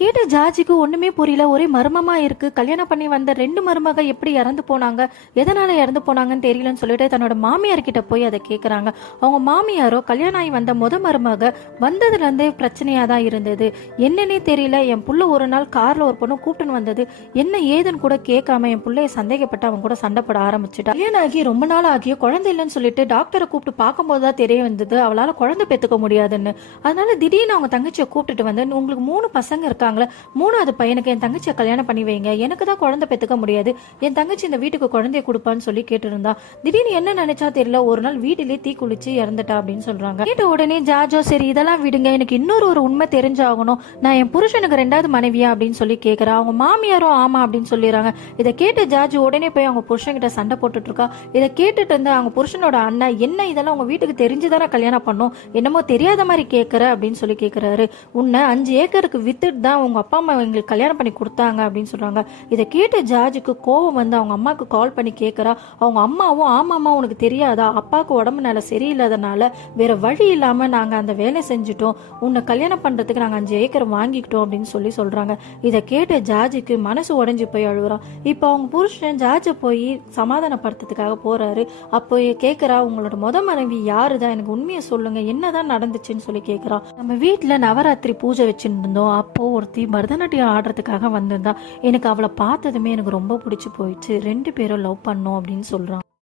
கேட்ட ஜார்ஜுக்கு ஒண்ணுமே புரியல. ஒரே மர்மமா இருக்கு. கல்யாணம் பண்ணி வந்த 2 மருமக எப்படி இறந்து போனாங்க, எதனால இறந்து போனாங்கன்னு தெரியலன்னு சொல்லிட்டு தன்னோட மாமியார் கிட்ட போய் அதை கேக்குறாங்க. அவங்க மாமியாரோ கல்யாணம் ஆகி வந்த மருமக வந்ததுல இருந்தே பிரச்சனையா தான் இருந்தது, என்னன்னே தெரியல. என் புள்ள ஒரு நாள் கார்ல ஒரு பொண்ணு கூப்பிட்டுன்னு வந்தது, என்ன ஏதுன்னு கூட கேட்காம என் பிள்ளைய சந்தேகப்பட்டு அவங்க கூட சண்டை போட ஆரம்பிச்சுட்டா. கல்யாணம் ஆகி ரொம்ப நாள் ஆகியோ குழந்தை இல்லைன்னு சொல்லிட்டு டாக்டரை கூப்பிட்டு பார்க்கும்போது தான் தெரிய வந்தது அவளால குழந்தை பெத்துக்க முடியாதுன்னு. அதனால திடீர்னு அவங்க தங்கச்சியை கூப்பிட்டுட்டு வந்து, உங்களுக்கு 3 பசங்க இருக்காங்களே, 3வது பையனுக்கு என் தங்கச்சியை கல்யாணம் பண்ணி வைங்க, எனக்கு தான் குழந்தை பெத்துக்க முடியாது, என் தங்கச்சி இந்த வீட்டுக்கு குழந்தைய கொடுப்பான்னு சொல்லி கேட்டு இருந்தா. திடீர்னு என்ன நினைச்சா தெரியல, ஒரு நாள் வீட்டிலே தீ குளிச்சு இறந்துட்டா அப்படின்னு சொல்றாங்க. கேட்ட உடனே ஜார்ஜோ சரி இதெல்லாம் விடுங்க, எனக்கு இன்னொரு உண்மை தெரிஞ்சாகணும், நான் என் புருஷனுக்கு 2வது மனைவியா அப்படின்னு சொல்லி கேட்கிறா. அவங்க மாமியாரும் ஆமா அப்படின்னு சொல்லிடுறாங்க. இதை கேட்டு ஜார்ஜ் உடனே போய் அவங்க புருஷன் கிட்ட சண்டை போட்டுட்டு இருக்கா. இதை கேட்டுட்டு இருந்த அவங்க புருஷனோட அண்ணன், என்ன இதெல்லாம் உங்க வீட்டுக்கு தெரிஞ்சுதானே கல்யாணம் பண்ணும், என்னமோ தெரியாத மாதிரி கேட்கற அப்படின்னு சொல்லி கேட்கிறாரு. உன்னை 5 ஏக்கருக்கு வித்துட்டு தான் உங்க அப்பா அம்மா எங்களுக்கு கல்யாணம் பண்ணி கொடுத்தாங்க அப்படின்னு சொல்றாங்க. இதை கேட்டு ஜார்ஜுக்கு கோவம் வந்து அவங்க அம்மாவுக்கு கால் பண்ணி கேட்கறா. அவங்க அம்மாவும் ஆமாமா உனக்கு தெரியாதா, அப்பாவுக்கு உடம்பு நல்ல சரியில்லாதனால வேற வழி இல்லாம நாங்க அந்த வேலை செஞ்சுட்டோம், உன்னை கல்யாணம் பண்றதுக்கு நாங்க 5 ஏக்கர் வாங்கிக்கிட்டோம் அப்படின்னு சொல்றாங்க. இதை கேட்ட ஜார்ஜுக்கு மனசு உடைஞ்சு போய் அழுகுறான். இப்போ அவங்க புருஷன் ஜார்ஜை போய் சமாதானப்படுத்துறதுக்காக போறாரு. அப்போ கேட்கறா, உங்களோட மனைவி யாருதான், எனக்கு உண்மையை சொல்லுங்க, என்னதான் நடந்துச்சுன்னு சொல்லி கேட்கறா. நம்ம வீட்டுல நவராத்திரி பூஜை வச்சுட்டு இருந்தோம், அப்போ ஒருத்தி பரதநாட்டியம் ஆடுறதுக்காக வந்திருந்தா, எனக்கு அவளை பார்த்ததுமே எனக்கு ரொம்ப பிடிச்சு போயிடுச்சு, 2 பேரும் லவ் பண்ணோம் அப்படின்னு சொல்றான்.